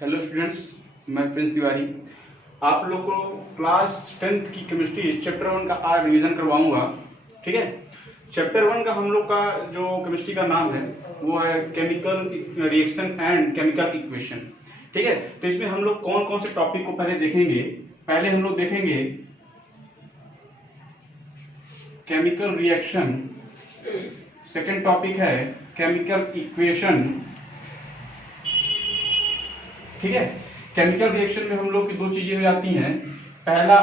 Hello students, मैं Prince Tiwari आप लोग को क्लास 10th की केमिस्ट्री चैप्टर 1 का आज रिवीजन करवाऊंगा। ठीक है, चैप्टर 1 का हम लोग का जो केमिस्ट्री का नाम है वो है chemical reaction and chemical equation. ठीक है, तो इसमें हम लोग कौन कौन से टॉपिक को पहले देखेंगे। पहले हम लोग देखेंगे केमिकल रिएक्शन, सेकेंड टॉपिक है केमिकल इक्वेशन। ठीक है, केमिकल रिएक्शन में हम लोग की दो चीजें हो जाती हैं। पहला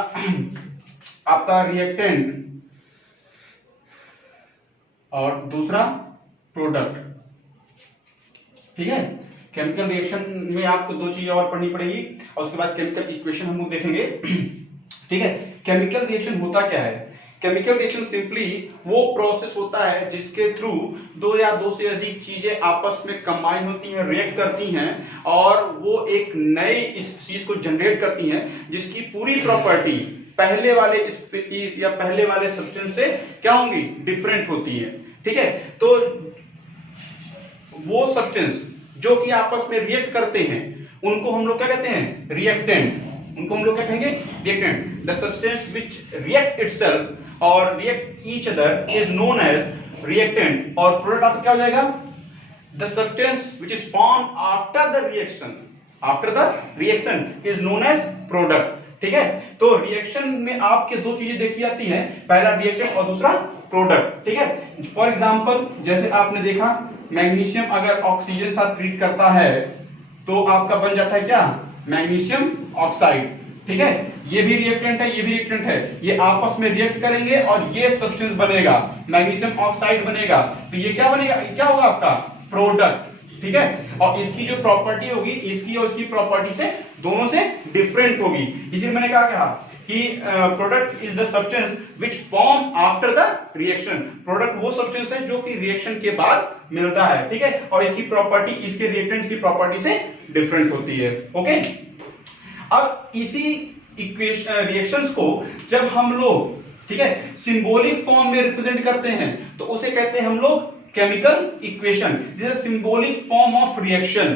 आपका रिएक्टेंट और दूसरा प्रोडक्ट। ठीक है, केमिकल रिएक्शन में आपको दो चीजें और पढ़नी पड़ेगी और उसके बाद केमिकल इक्वेशन हम लोग देखेंगे। ठीक है, केमिकल रिएक्शन होता क्या है? केमिकल रिएक्शन सिंपली वो प्रोसेस होता है जिसके थ्रू दो या दो से अधिक चीजें आपस में कंबाइन होती हैं, रिएक्ट करती हैं और वो एक नई इस चीज को जनरेट करती हैं जिसकी पूरी प्रॉपर्टी पहले वाले स्पीशीज या पहले वाले सब्सटेंस से क्या होंगी? डिफरेंट होती है। ठीक है, तो वो सब्सटेंस जो कि आपस में रिएक्ट करते हैं उनको हम लोग क्या कहते हैं? रिएक्टेंट। उनको हम लोग क्या कहेंगे? Reactant. The substance which react itself और react each other is known as reactant. और प्रोडक्ट आपका क्या हो जाएगा? The substance which is form after the reaction is known as product. ठीक है, तो रिएक्शन में आपके दो चीजें देखी जाती हैं, पहला रिएक्टेंट और दूसरा प्रोडक्ट। ठीक है, फॉर एग्जांपल जैसे आपने देखा मैग्नीशियम अगर ऑक्सीजन साथ ट्रीट करता है तो आपका बन जाता है क्या? Magnesium oxide. ठीक है, ये भी रिएक्टेंट है, ये भी रिएक्टेंट है, ये आपस में रिएक्ट करेंगे और ये सब्सटेंस बनेगा, मैग्नीशियम ऑक्साइड बनेगा। तो ये क्या बनेगा? क्या होगा आपका? प्रोडक्ट। ठीक है, और इसकी जो प्रॉपर्टी होगी इसकी और इसकी प्रॉपर्टी से दोनों से डिफरेंट होगी। इसीलिए मैंने कहा कि product is the substance which form after the reaction. Product वो सब्सटेंस है जो कि रिएक्शन के बाद मिलता है। ठीक है, और इसकी प्रॉपर्टी इसके रिएक्टेंट की प्रॉपर्टी से डिफरेंट होती है। ओके, अब इसी इक्वेशन रिएक्शंस को जब हम लोग, ठीक है, सिंबॉलिक फॉर्म में रिप्रेजेंट करते हैं तो उसे कहते हैं हम लोग chemical equation. This is symbolic form of reaction.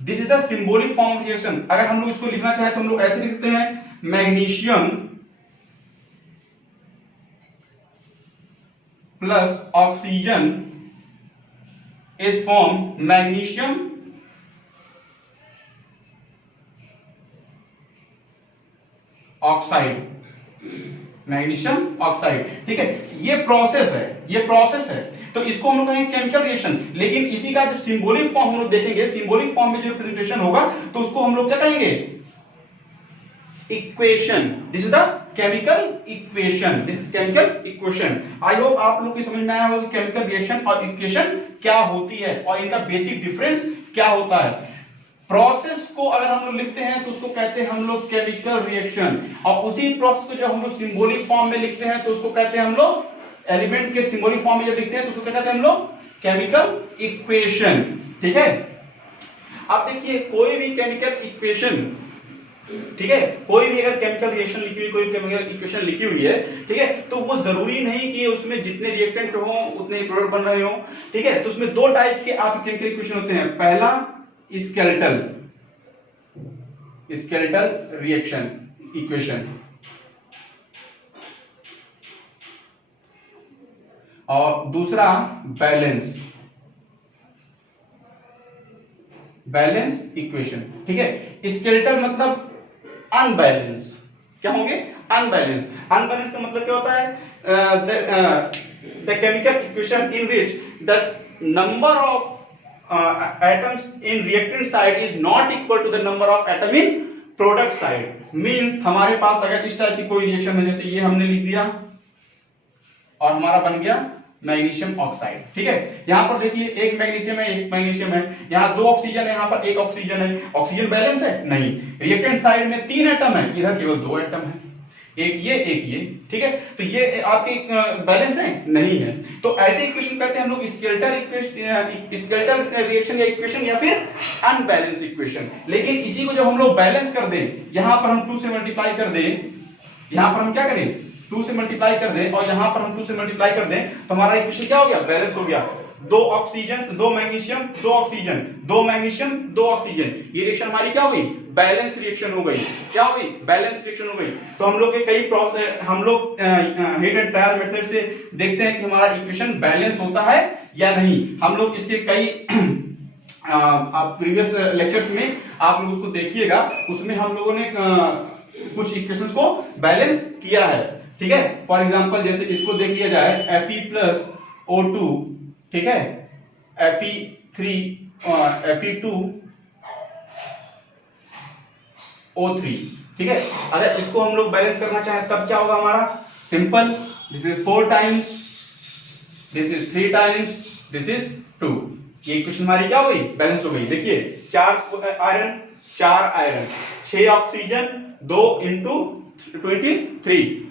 This is the symbolic form of reaction. अगर हम लोग इसको लिखना चाहे तो हम लोग ऐसे लिखते हैं, magnesium plus oxygen is form magnesium oxide. Magnesium oxide. ठीक है, ये प्रोसेस है, तो इसको हम लोग कहेंगे केमिकल रिएक्शन। लेकिन इसी का जब सिंबॉलिक फॉर्म हम लोग देखेंगे, सिंबॉलिक फॉर्म में जो रिप्रेजेंटेशन होगा तो उसको हम लोग क्या कहेंगे? Equation. This is the chemical equation. This is chemical equation. I hope आप लोग को समझ में आया होगा कि केमिकल रिएक्शन और इक्वेशन क्या होती है और इनका बेसिक डिफरेंस क्या होता है। प्रोसेस को अगर हम लोग लिखते हैं तो उसको कहते हैं हम लोग केमिकल रिएक्शन, और उसी प्रोसेस को जब हम लोग सिंबॉलिक फॉर्म में लिखते हैं तो उसको कहते हैं हम लोग, एलिमेंट के सिंबॉलिक फॉर्म में जब लिखते हैं तो उसको क्या कहते हैं हम लोग? Chemical equation. ठीक है, अब देखिए कोई भी केमिकल इक्वेशन, ठीक है, कोई भी अगर केमिकल रिएक्शन लिखी हुई, कोई केमिकल इक्वेशन लिखी हुई है, ठीक है, तो वो जरूरी नहीं कि उसमें जितने रिएक्टेंट हो उतने ही प्रोडक्ट बन रहे हो। ठीक है, तो उसमें दो टाइप के आपके केमिकल इक्वेशन होते हैं। पहला स्केलेटल रिएक्शन इक्वेशन और दूसरा बैलेंस इक्वेशन। ठीक है, स्केलेटल मतलब अनबैलेंस। क्या होंगे? अनबैलेंस। अनबैलेंस का मतलब क्या होता है? The chemical equation in which the number of atoms in reactant side is not equal to the number of atom in product side. Means हमारे पास अगर इस टाइप की कोई रिएक्शन है, जैसे ये हमने लिख दिया और हमारा बन गया मैग्नीशियम ऑक्साइड। ठीक है, यहां पर देखिए एक मैग्नीशियम है, एक मैग्नीशियम है, यहां दो ऑक्सीजन है, यहां पर एक ऑक्सीजन है। ऑक्सीजन बैलेंस है? नहीं। रिएक्टेंट साइड में 3 एटम है, इधर केवल 2 एटम है, एक ये। ठीक है, तो ये आपके बैलेंस है? नहीं है। तो ऐसे इक्वेशन कहते हैं हम लोग स्केलेटल रिएक्शन या इक्वेशन या फिर अनबैलेंस इक्वेशन। लेकिन इसी को जब हम लोग बैलेंस कर दें, यहां पर हम 2 से मल्टीप्लाई कर दें, यहां पर हम क्या करें? 2 से मल्टीप्लाई कर दें और यहां पर हम 2 से मल्टीप्लाई कर दें तो हमारा इक्वेशन क्या हो गया? बैलेंस हो गया। दो ऑक्सीजन, दो मैग्नीशियम, दो ऑक्सीजन, दो मैग्नीशियम, दो ऑक्सीजन, ये रिएक्शन हमारी क्या हो गई? बैलेंस रिएक्शन हो गई। क्या हो गई? बैलेंस रिएक्शन हो गई। तो हम लोग के कई प्रोसेस, हम लोग हीट एंड ट्रायल मेथड से देखते हैं कि हमारा इक्वेशन बैलेंस होता है या नहीं। हम लोग इसके कई आप प्रीवियस लेक्चर्स में आप लोग उसको देखिएगा, उसमें हम लोगों ने कुछ इक्वेशंस को बैलेंस किया है। ठीक है, फॉर एग्जांपल जैसे इसको देख लिया जाए Fe+O2, ठीक है, Fe3 Fe2O3, ठीक है। अगर इसको हम लोग बैलेंस करना चाहें तब क्या होगा हमारा? Simple, this is 4 times, this is 3 times, this is 2। ये इक्वेशन हमारी क्या हो गई? बैलेंस हो गई। देखिए 4 iron, 4 iron, 6 oxygen, 2 into 23,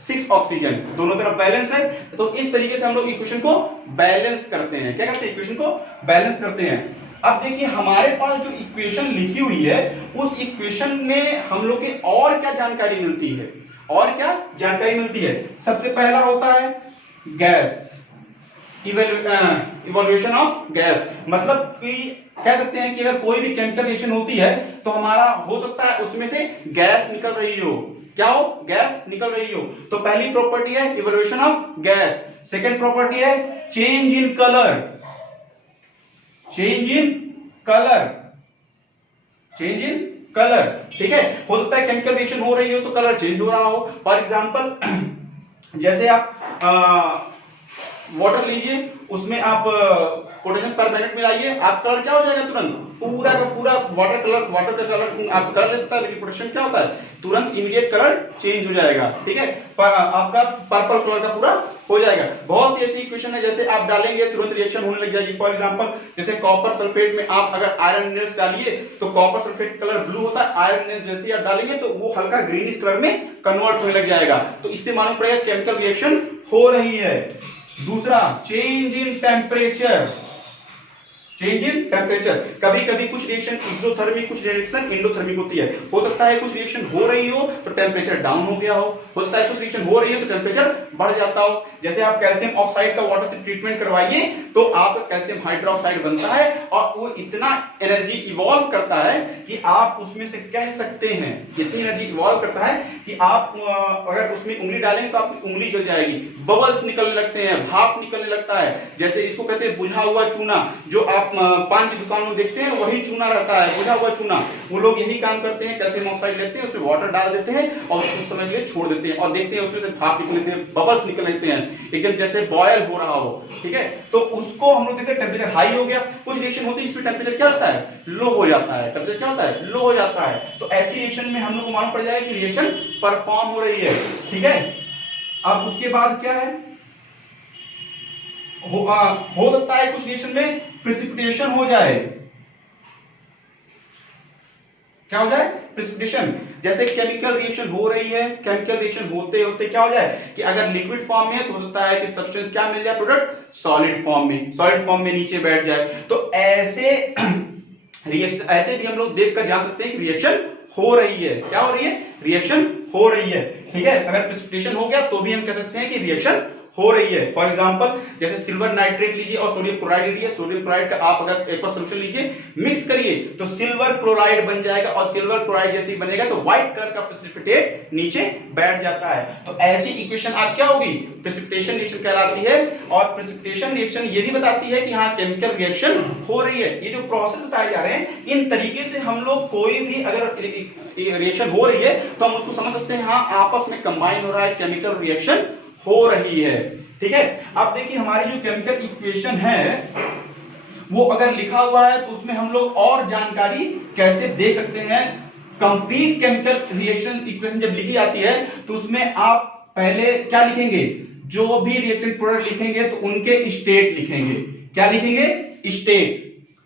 6 oxygen, दोनों तरफ बैलेंस है। तो इस तरीके से हम लोग इक्वेशन को बैलेंस करते हैं। क्या करते हैं? इक्वेशन को बैलेंस करते हैं। अब देखिए हमारे पास जो इक्वेशन लिखी हुई है, उस इक्वेशन में हम लोग के और क्या जानकारी मिलती है? और क्या जानकारी मिलती है? सबसे पहला होता है गैस, इवोल्यूशन ऑफ गैस। मतलब कि कह सकते हैं कि अगर कोई भी केमिकल रिएक्शन होती है तो हमारा हो सकता है उसमें से गैस निकल रही हो। क्या हो? गैस निकल रही हो। तो पहली प्रॉपर्टी है evolution of gas. Second property है change in colour, change in colour, change in colour. ठीक है, हो सकता है केमिकल रिएक्शन हो रही हो तो कलर चेंज हो रहा हो। फॉर एग्जांपल जैसे आप वाटर लीजिए, उसमें आप पोटेशियम परमैंगनेट मिलाइए, आप कलर क्या हो जाएगा? तुरंत पूरा का पूरा वाटर कलर, वाटर का कलर आप कलर ले सकता है, लेकिन पोटेशियम क्या होता है? तुरंत इमीडिएट कलर चेंज हो जाएगा। ठीक है, आपका पर्पल कलर का पूरा हो जाएगा। बहुत सी ऐसी इक्वेशन है जैसे आप डालेंगे तुरंत रिएक्शन होने लग जाएगी। फॉर एग्जांपल जैसे कॉपर सल्फेट में आप अगर आयरन मिनरल्स डालिए तो कॉपर सल्फेट कलर ब्लू होता है, आयरन मिनरल्स जैसे आप डालेंगे तो वो हल्का ग्रीनिश कलर में कन्वर्ट होने लग जाएगा। तो इससे मालूम पड़ेगा केमिकल रिएक्शन हो रही है। दूसरा change in temperature, change in temperature. कभी कभी कुछ रिएक्शन एक्सोथर्मिक, कुछ रिएक्शन एंडोथर्मिक होती है। हो सकता है कुछ रिएक्शन हो रही हो तो टेम्परेचर डाउन हो गया हो सकता है कुछ रिएक्शन हो रही है तो टेम्परेचर बढ़ जाता हो। जैसे आप कैल्शियम ऑक्साइड का वाटर से ट्रीटमेंट करवाइए तो आपका कैल्शियम हाइड्रोक्साइड बनता है और वो इतना एनर्जी इवॉल्व करता है कि आप उसमें से कह सकते हैं, इतनी एनर्जी इवॉल्व करता है कि आप अगर उसमें उंगली डालेंगे तो आपकी उंगली जल जाएगी, बबल्स निकलने लगते हैं, भाप निकलने लगता है। जैसे इसको कहते हैं बुझा हुआ चूना, जो आप पान की दुकानों में देखते हैं वही चूना रहता है, बुझा हुआ चूना। वो लोग यही काम करते हैं, कैल्शियम ऑक्साइड लेते हैं, उसमें वाटर डाल देते हैं और कुछ समय के लिए छोड़ देते हैं और देखते हैं उसमें से भाप निकलते हैं, बबल्स निकल लेते हैं, एकदम जैसे बॉयल हो रहा हो। ठीक है, तो उसको हम लोग देखते हैं टेम्परेचर हाई हो गया। कुछ रिएक्शन होती है इसमें टेम्परेचर क्या होता है? लो हो जाता है। टेम्परेचर क्या होता है? लो हो जाता है। तो ऐसी रिएक्शन में हम लोग को मालूम पड़ जाएगा कि रिएक्शन परफॉर्म हो रही है। ठीक है, अब उसके बाद क्या है? हो सकता है कुछ रिएक्शन में प्रेसिपिटेशन हो जाए। क्या हो जाए? प्रेसिपिटेशन। जैसे केमिकल रिएक्शन हो रही है, केमिकल रिएक्शन होते होते क्या हो जाए कि अगर लिक्विड फॉर्म में है तो हो सकता है कि सब्सटेंस क्या मिल जाए? प्रोडक्ट सॉलिड फॉर्म में, सॉलिड फॉर्म में नीचे बैठ जाए। तो ऐसे रिएक्शन, ऐसे भी हम लोग देखकर जान सकते हैं कि रिएक्शन हो रही है। क्या हो रही है? रिएक्शन हो रही है। ठीक है, अगर प्रेसिपिटेशन हो गया तो भी हम कह सकते हैं कि रिएक्शन हो रही है। फॉर एग्जांपल जैसे सिल्वर नाइट्रेट लीजिए और सोडियम क्लोराइड लीजिए। सोडियम क्लोराइड का आप अगर एक सॉल्यूशन लीजिए, मिक्स करिए तो सिल्वर क्लोराइड बन जाएगा और सिल्वर क्लोराइड जैसे ही बनेगा तो व्हाइट कलर का प्रेसिपिटेट नीचे बैठ जाता है। तो ऐसी इक्वेशन आप क्या होगी? प्रेसिपिटेशन रिएक्शन कहलाती है। और प्रेसिपिटेशन रिएक्शन ये भी बताती है कि हाँ केमिकल रिएक्शन हो रही है। ये जो प्रोसेस बताए जा रहे हैं, इन तरीके से हम लोग कोई भी अगर रिएक्शन हो रही है तो हम उसको समझ सकते हैं हाँ आपस में कंबाइन हो रहा है, केमिकल रिएक्शन हो रही है। ठीक है, अब देखिए हमारी जो केमिकल इक्वेशन है वो अगर लिखा हुआ है तो उसमें हम लोग और जानकारी कैसे दे सकते हैं। कंप्लीट केमिकल रिएक्शन इक्वेशन जब लिखी जाती है तो उसमें आप पहले क्या लिखेंगे? जो भी रिएक्टेंट प्रोडक्ट लिखेंगे तो उनके स्टेट लिखेंगे। क्या लिखेंगे? स्टेट।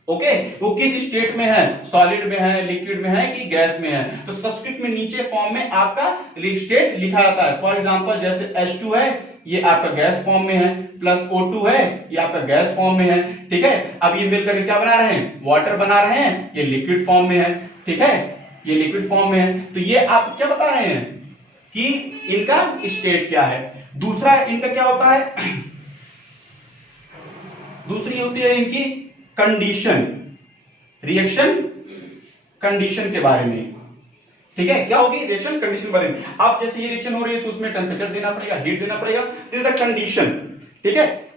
ओके, वो किस स्टेट में है? सॉलिड में है, लिक्विड में है कि गैस में है। तो सब्स्क्रिप्ट में नीचे फॉर्म में आपका स्टेट लिखा जाता है। फॉर एग्जांपल जैसे H2 है, ये आपका गैस फॉर्म में है, प्लस O2 है, ये आपका गैस फॉर्म में है। ठीक है, अब ये मिलकर क्या बना रहे हैं? वाटर बना रहे हैं, ये लिक्विड फॉर्म में है। ठीक है, ये लिक्विड फॉर्म में है। तो ये आप क्या बता रहे हैं कि इनका स्टेट क्या है। दूसरा इनका क्या होता है? दूसरी होती है इनकी कंडीशन, रिएक्शन कंडीशन के बारे में, ठीक है। क्या होगी? रिएक्शन कंडीशन के बारे में। अब जैसे ये रिएक्शन हो रही है तो उसमें टेम्परेचर देना पड़ेगा, हीट देना पड़ेगा, दिस इज द कंडीशन, ठीक है।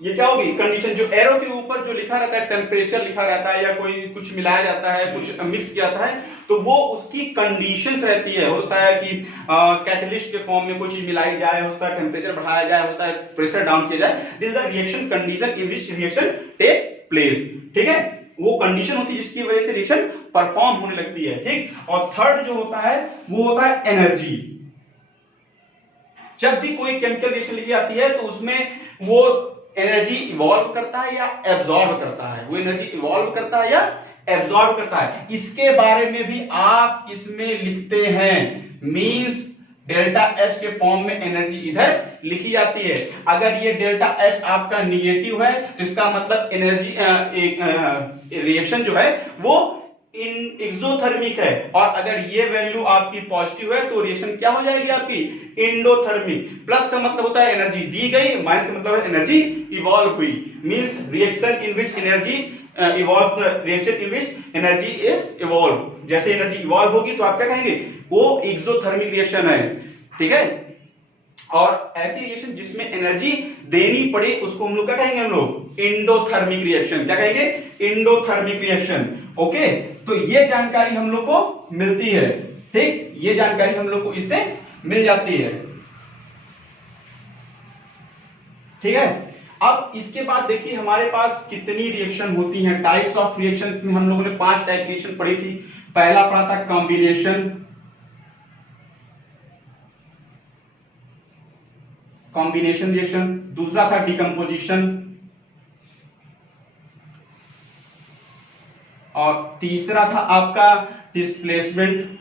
ये क्या होगी? कंडीशन। जो एरो के ऊपर जो लिखा रहता है, टेम्परेचर लिखा रहता है या कोई कुछ मिलाया जाता है, कुछ मिक्स किया जाता है, तो वो उसकी कंडीशंस रहती है। होता है कि कैटलिस्ट के फॉर्म में कोई चीज मिलाई जाए, होता है टेम्परेचर बढ़ाया जाए, होता है प्रेशर डाउन किया जाए। This is the reaction condition in which reaction takes place, ठीक है। वो कंडीशन होती है जिसकी वजह से रिएक्शन परफॉर्म होने लगती है, ठीक। और थर्ड जो होता है वो होता है एनर्जी। जब भी कोई केमिकल रिएक्शन लिखी आती है तो उसमें वो एनर्जी इवॉल्व करता है या एब्जॉर्ब करता है, वो एनर्जी इवॉल्व करता है या एब्जॉर्ब करता है। इसके बारे में भी आप इसमें लिखते हैं, मींस डेल्टा एच के फॉर्म में एनर्जी इधर लिखी जाती है। अगर ये डेल्टा एच आपका निगेटिव है तो इसका मतलब एनर्जी रिएक्शन जो है वो एक्सोथर्मिक है, और अगर ये वैल्यू आपकी पॉजिटिव है तो रिएक्शन क्या हो जाएगी आपकी? एंडोथर्मिक। प्लस का मतलब होता है एनर्जी दी गई, माइनस का मतलब है एनर्जी इवॉल्व हुई, means reaction in which energy evolve, reaction in which energy is evolve. जैसे एनर्जी इवॉल्व होगी तो आप क्या कहेंगे? वो एक्सोथर्मिक रिएक्शन है, ठीक है। और ऐसी रिएक्शन जिसमें एनर्जी देनी पड़े उसको हम लोग क्या कहेंगे? हम लोग एंडोथर्मिक रिएक्शन। क्या कहेंगे? Endothermic reaction, okay. तो ये जानकारी हम लोग को मिलती है, ठीक। ये जानकारी हम लोग को इससे मिल जाती है, ठीक है। अब इसके बाद देखिए हमारे पास कितनी रिएक्शन होती हैं, टाइप्स ऑफ रिएक्शन में हम लोगों ने 5 टाइप की रिएक्शन पढ़ी थी। पहला पढ़ा था कॉम्बिनेशन, कॉम्बिनेशन रिएक्शन। दूसरा था डिकम्पोजिशन, और तीसरा था आपका डिस्प्लेसमेंट,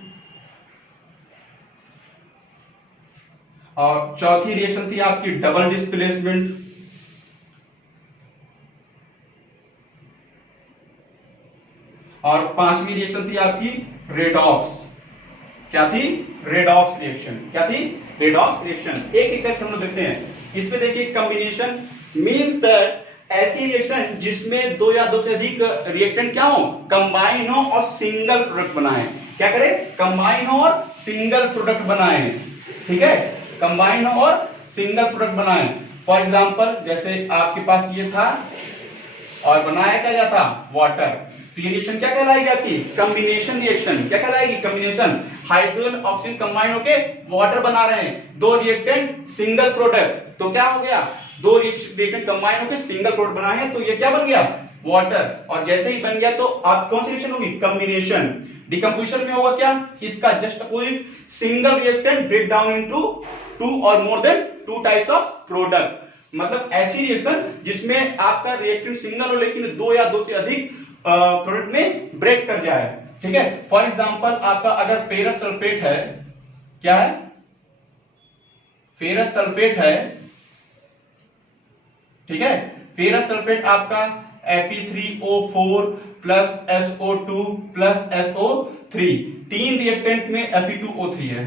और चौथी रिएक्शन थी आपकी डबल डिस्प्लेसमेंट, और पांचवी रिएक्शन थी आपकी रेडॉक्स। क्या थी? Redox reaction. क्या थी? Redox reaction. एक एक हम लोग देखते हैं। इस पे देखिए, कॉम्बिनेशन मींस दैट ऐसी रिएक्शन जिसमें दो या दो से अधिक रिएक्टेंट क्या हो? कंबाइन हो और सिंगल प्रोडक्ट बनाए। क्या करें? कंबाइन हो और सिंगल प्रोडक्ट बनाए, ठीक है। कंबाइन हो और सिंगल प्रोडक्ट बनाए। फॉर एग्जांपल जैसे आपके पास ये था और बनाया क्या था? वाटर। तो ये रिएक्शन क्या कहलाएगी आपकी? Combination reaction. क्या कहलाएगी? कॉम्बिनेशन। हाइड्रोजन ऑक्सीजन कंबाइन होके वाटर बना रहे हैं, दो रिएक्टेंट सिंगल प्रोडक्ट। तो क्या हो गया? दो रिएक्टेंट कंबाइन होके सिंगल प्रोडक्ट बनाए हैं, तो ये क्या बन गया? वाटर। और जैसे ही बन गया तो आप कौन सी रिएक्शन होगी? कॉम्बिनेशन। डिकम्पोजिशन में होगा क्या? इसका just opposite, single reactant break down into 2 और more than 2 types of product. मतलब ऐसी रिएक्शन जिसमें आपका रिएक्टेंट सिंगल हो लेकिन दो या दो से अधिक प्रोडक्ट में ब्रेक कर जाए, ठीक है। फॉर एग्जांपल आपका अगर फेरस सल्फेट है, क्या है? फेरस सल्फेट है, ठीक है। फेरस सल्फेट आपका Fe3O4 plus SO2 plus SO3, 3 reactant में Fe2O3 है।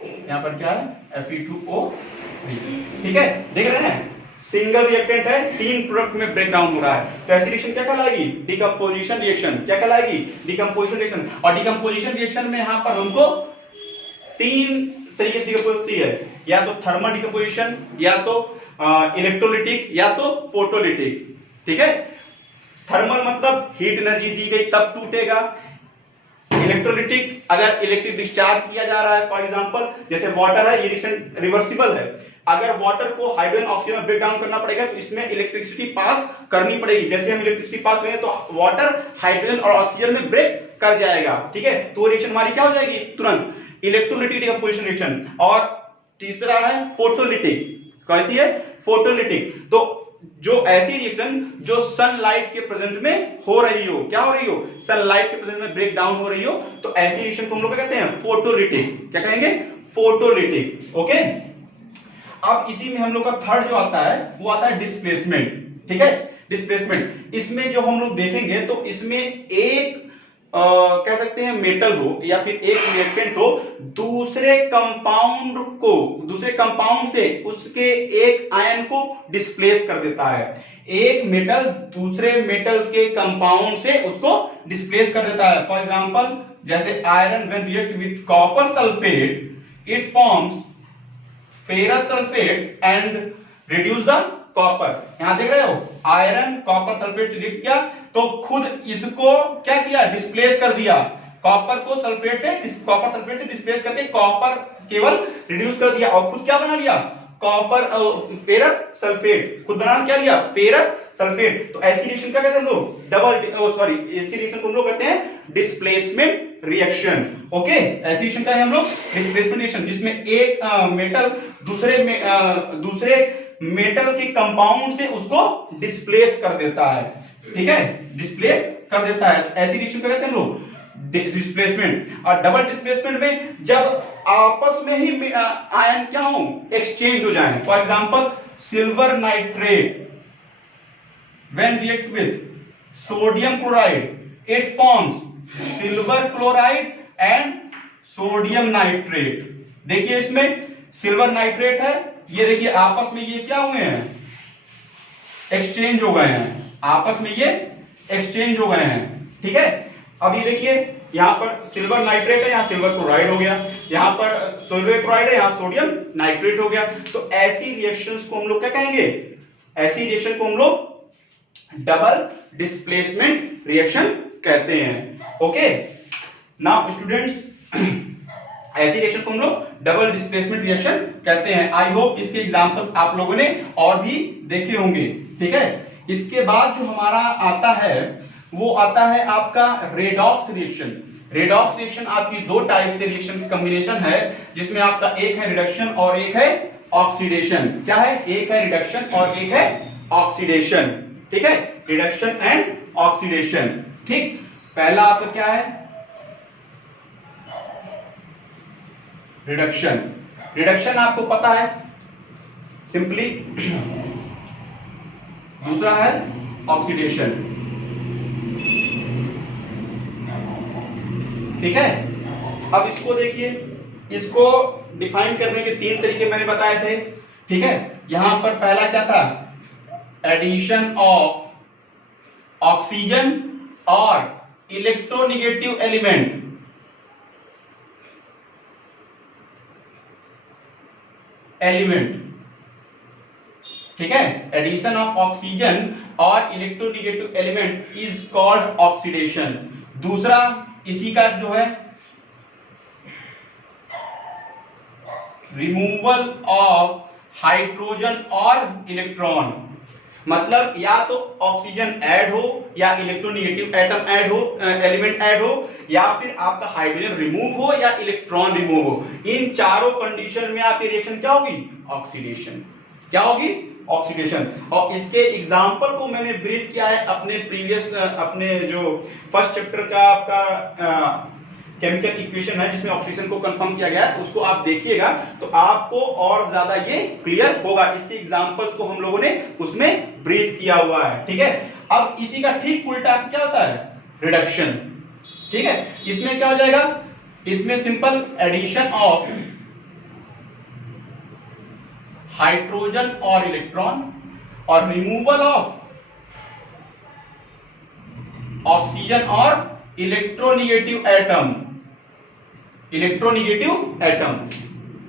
यहां पर क्या है? Fe2O3, ठीक है। देख रहे हैं, सिंगल रिएक्टेंट है, 3 प्रोडक्ट में ब्रेक डाउन हो रहा है, तो ऐसी रिएक्शन क्या कहलाएगी? Decomposition reaction. क्या कहलाएगी? Decomposition reaction. और डिकम्पोजिशन रिएक्शन में यहां पर हमको 3 तरीके से डिकम्पोज होती है, या तो थर्मल डिकम्पोजिशन, या तो इलेक्ट्रोलिटिक, या तो फोटोलिटिक, ठीक है। थर्मल मतलब हीट एनर्जी दी गई तब टूटेगा। इलेक्ट्रोलिटिक, अगर इलेक्ट्रिक डिस्चार्ज किया जा रहा है, फॉर एग्जांपल जैसे वाटर है, ये रिएक्शन रिवर्सिबल है। अगर वाटर को हाइड्रोजन ऑक्सीजन ब्रेक डाउन करना पड़ेगा तो इसमें इलेक्ट्रिसिटी पास करनी पड़ेगी। जैसे हम इलेक्ट्रिसिटी पास करेंगे तो वाटर हाइड्रोजन और ऑक्सीजन में ब्रेक कर जाएगा, ठीक है। तो रिएक्शन हमारी क्या हो जाएगी? तुरंत इलेक्ट्रोलिटिक डिकम्पोजिशन रिएक्शन। और तीसरा है फोटोलिटिक। कैसी है? फोटोलिटिक। तो जो ऐसी रिएक्शन जो सनलाइट के प्रेजेंट में हो रही हो, क्या हो रही हो? सनलाइट के प्रेजेंट में ब्रेक डाउन हो रही हो, तो ऐसी रिएक्शन को हम लोग क्या कहते हैं? फोटोलिटिक। क्या कहेंगे? Photolytic, okay. अब इसी में हम लोग का थर्ड जो आता है वो आता है डिस्प्लेसमेंट, ठीक है। डिस्प्लेसमेंट, इसमें जो हम लोग देखेंगे तो इसमें एक कह सकते हैं मेटल हो या फिर एक रिएक्टेंट हो, दूसरे कंपाउंड से उसके एक आयन को डिस्प्लेस कर देता है। एक मेटल दूसरे मेटल के कंपाउंड से उसको डिस्प्लेस कर देता है। फॉर एग्जांपल जैसे iron when react with copper sulphate it forms ferrous sulphate and reduce the copper. यहां देख रहे हो, आयरन कॉपर सल्फेट रिएक्ट किया तो खुद इसको क्या किया, डिस्प्लेस कर दिया। कॉपर सल्फेट से डिस्प्लेस करके कॉपर केवल रिड्यूस कर दिया और खुद क्या बना लिया, कॉपर फेरस सल्फेट, खुद बना क्या लिया, फेरस सल्फेट। तो ऐसी रिएक्शन क्या कहते हैं हम लोग, ऐसी रिएक्शन को हम लोग कहते हैं डिस्प्लेसमेंट रिएक्शन। ओके, ऐसी रिएक्शन क्या है हम लोग, डिस्प्लेसमेंट रिएक्शन, जिसमें एक मेटल दूसरे मेटल के कंपाउंड से उसको डिस्प्लेस कर देता है। ठीक है, डिस्प्लेस कर देता है, तो ऐसी रिएक्शन क्या कहते हैं हम लोग, डिस्प्लेसमेंट। और डबल डिस्प्लेसमेंट में जब आपस में ही आयन क्या हो, एक्सचेंज हो जाए। For example silver nitrate when react with sodium chloride it forms silver chloride and sodium nitrate. देखिए इसमें सिल्वर नाइट्रेट है, ये देखिए आपस में ये क्या हुए हैं, एक्सचेंज हो गए हैं, आपस में ये एक्सचेंज हो गए हैं। ठीक है, अब ये देखिए यहां पर सिल्वर नाइट्रेट है, यहां सिल्वर क्लोराइड हो गया, यहां पर सोडियम क्लोराइड है, यहां सोडियम नाइट्रेट हो गया। तो ऐसी रिएक्शंस को हम लोग क्या कहेंगे, ऐसी रिएक्शन को हम लोग डबल डिस्प्लेसमेंट रिएक्शन कहते हैं। ओके, नाउ स्टूडेंट्स ऐसी रिएक्शन को हम लोग डबल डिस्प्लेसमेंट रिएक्शन कहते हैं। आई होप इसके एग्जांपल्स आप लोगों ने और भी देखे होंगे। ठीक है, इसके बाद जो हमारा आता है वो आता है आपका रेडॉक्स रिएक्शन। रेडॉक्स रिएक्शन आपकी दो टाइप से रिएक्शन की कॉम्बिनेशन है, जिसमें आपका एक है रिडक्शन और एक है ऑक्सीडेशन। क्या है, एक है रिडक्शन और एक है ऑक्सीडेशन। ठीक है, रिडक्शन एंड ऑक्सीडेशन। ठीक, पहला आपका क्या है, रिडक्शन। रिडक्शन आपको पता है सिंपली, दूसरा है ऑक्सीडेशन। ठीक है, अब इसको देखिए, इसको डिफाइन करने के तीन तरीके मैंने बताए थे। ठीक है, यहां पर पहला क्या था, एडिशन ऑफ ऑक्सीजन और इलेक्ट्रोनेगेटिव एलिमेंट। ठीक है, एडिशन ऑफ ऑक्सीजन और electronegative element is called oxidation. दूसरा इसी का जो है रिमूवल ऑफ हाइड्रोजन और इलेक्ट्रॉन। मतलब या तो ऑक्सीजन ऐड हो या इलेक्ट्रोनेगेटिव एटम ऐड हो, एलिमेंट ऐड हो, या फिर आपका हाइड्रोजन रिमूव हो या इलेक्ट्रॉन रिमूव हो। इन चारों कंडीशन में आपकी रिएक्शन क्या होगी, ऑक्सीडेशन। क्या होगी, ऑक्सीडेशन। और इसके एग्जांपल को मैंने ब्रीफ किया है अपने प्रीवियस, अपने जो फर्स्ट चैप्टर का आपका केमिकल इक्वेशन है जिसमें ऑक्सीडेशन को कंफर्म किया गया है, उसको आप देखिएगा तो आपको और ज्यादा ये क्लियर होगा। इसके एग्जांपल्स को हम लोगों ने उसमें ब्रीफ किया हुआ है। ठीक है, अब इसी का ठीक उल्टा क्या होता है, रिडक्शन। ठीक है, इसमें क्या हो जाएगा, इसमें सिंपल एडिशन ऑफ हाइड्रोजन और इलेक्ट्रॉन और रिमूवल ऑफ ऑक्सीजन और electronegative atom. Electronegative atom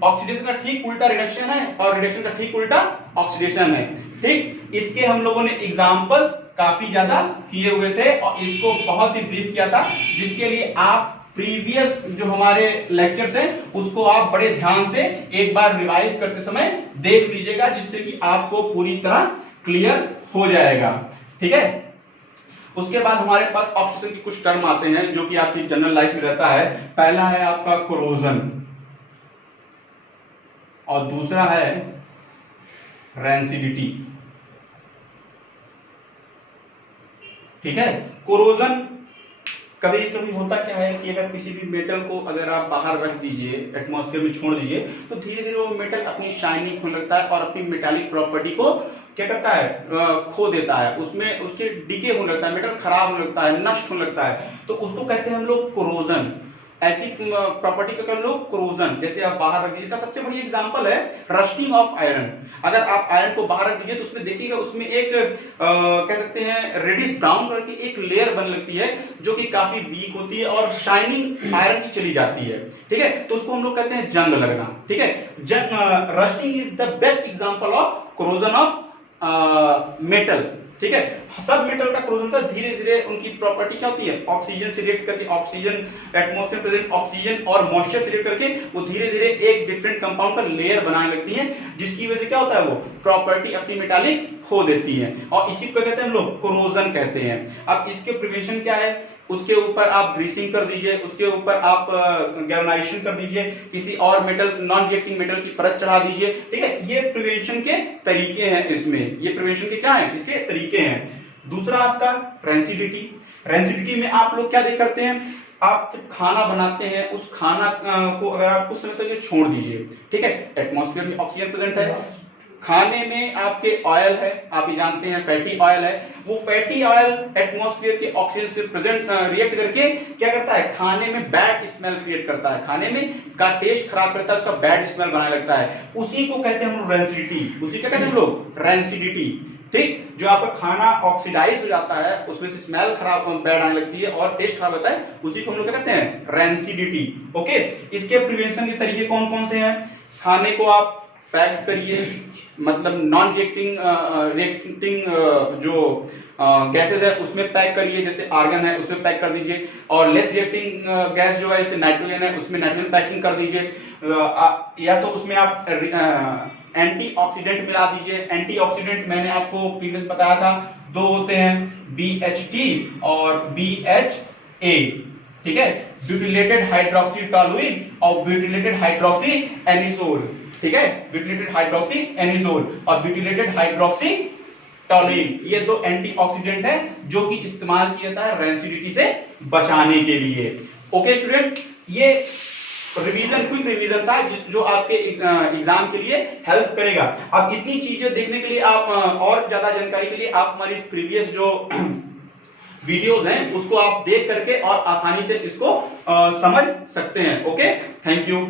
oxidation का ठीक उल्टा रिडक्शन है और रिडक्शन का ठीक उल्टा ऑक्सीडेशन है। ठीक, इसके हम लोगों ने एग्जांपल्स काफी ज्यादा किए हुए थे और इसको बहुत ही ब्रीफ किया था, जिसके लिए आप प्रीवियस जो हमारे लेक्चर्स हैं उसको आप बड़े ध्यान से एक बार रिवाइज करते समय देख लीजिएगा, जिससे कि आपको पूरी तरह क्लियर हो जाएगा। ठीक है, उसके बाद हमारे पास ऑक्सीडेशन के कुछ टर्म आते हैं जो कि आपकी जनरल लाइफ में रहता है। पहला है आपका कोरोजन और दूसरा है रैंसिडिटी। ठीक है, कोरोजन कभी कभी होता क्या है कि अगर किसी भी मेटल को अगर आप बाहर रख दीजिए, एटमॉस्फेयर में छोड़ दीजिए, तो धीरे धीरे वो मेटल अपनी शाइनिंग खोने लगता है और अपनी मेटालिक प्रॉपर्टी को क्या करता है, खो देता है, उसमें उसके डिके होने लगता है, मेटल खराब होने लगता है, नष्ट होने लगता है, तो उसको कहते हैं हम लोग कोरोजन। ऐसी प्रॉपर्टी का हम लोग कोरोजन, जैसे आप बाहर रख दीजिए, इसका सबसे बड़ी एग्जांपल है रस्टिंग ऑफ आयरन। अगर आप आयरन को बाहर रख दीजिए तो उसमें देखिएगा उसमें एक कह सकते हैं रेडिश ब्राउन कलर की एक लेयर बन लगती है जो कि काफी वीक होती है और शाइनिंग आयरन की चली जाती है, ठीक है, तो उसको हम लोग कहते हैं जंग लगना, ठीक है। Rusting is the best example of corrosion of metal, ठीक है। सब मेटल का कोरोजन का धीरे धीरे उनकी प्रॉपर्टी क्या होती है, ऑक्सीजन से रिएक्ट करके, ऑक्सीजन एटमॉस्फेयर प्रेजेंट ऑक्सीजन और मॉइस्चर से रिएक्ट करके वो धीरे धीरे एक डिफरेंट कंपाउंड का लेयर बनाने लगती हैं, जिसकी वजह से क्या होता है, वो प्रॉपर्टी अपनी मेटालिक खो देती है, और इसी को कहते हैं हम लोग कोरोजन कहते हैं। अब इसके प्रिवेंशन क्या है, उसके ऊपर आप ग्रीसिंग कर दीजिए, उसके ऊपर आप गैल्वेनाइजेशन कर दीजिए, किसी और मेटल नॉन रिएक्टिंग मेटल की परत चढ़ा दीजिए, ठीक है। ये प्रिवेंशन के तरीके हैं, इसमें ये प्रिवेंशन के क्या है, इसके तरीके हैं। दूसरा आपका रेंसिडिटी। रेंसिडिटी में आप लोग क्या देख करते हैं, आप जब खाना बनाते हैं उस खाना को अगर आप कुछ समय तक ये छोड़ दीजिए, ठीक है, एटमॉस्फेयर में ऑक्सीजन प्रेजेंट है, खाने में आपके ऑयल है, आप ये जानते हैं फैटी ऑयल है, वो फैटी ऑयल एटमॉस्फेयर के ऑक्सीजन से प्रेजेंट रिएक्ट करके क्या करता है, खाने में बैड स्मेल क्रिएट करता है, खाने में का टेस्ट खराब करता है, उसका बैड स्मेल बनाने लगता है, उसी को कहते हैं हम लोग रेंसिडिटी, उसी का कहते हैं हम लोग रेंसिडिटी, ठीक। जो आपका खाना ऑक्सीडाइज हो जाता है, उसमें से स्मेल खराब बैड आने लगती है और टेस्ट खराब होता है, उसी को हम लोग क्या कहते हैं, रेंसिडिटी, ओके। इसके प्रिवेंशन के तरीके कौन कौन से हैं, खाने को आप पैक करिए, मतलब नॉन रिएक्टिंग जो गैसेज है उसमें पैक करिए, जैसे आर्गन है उसमें पैक कर दीजिए, और लेस रिएक्टिंग गैस जो है जैसे नाइट्रोजन है उसमें नाइट्रोजन पैकिंग कर दीजिए, या तो उसमें आप एंटीऑक्सीडेंट मिला दीजिए। एंटीऑक्सीडेंट मैंने आपको प्रीवियस बताया था, दो होते हैं, BHT और BHA, ठीक है, ब्यूटिलेटेड हाइड्रोक्सी टॉलुइन और ब्यूटिलेटेड हाइड्रोक्सी एनिसोल, ठीक है, ब्यूटिलेटेड हाइड्रोक्सी एनिसोल और ब्यूटिलेटेड हाइड्रोक्सी टॉलुइन, ये दो एंटीऑक्सीडेंट है जो कि इस्तेमाल किया जाता है रेंसिडिटी से बचाने के लिए। ओके स्टूडेंट, ये रिवीजन, क्विक रिवीजन था जो आपके एग्जाम के लिए हेल्प करेगा। अब इतनी चीजें देखने के लिए आप और ज्यादा जानकारी के लिए आप हमारी प्रीवियस जो वीडियोस हैं उसको आप देख करके और आसानी से इसको समझ सकते हैं। Okay, thank you.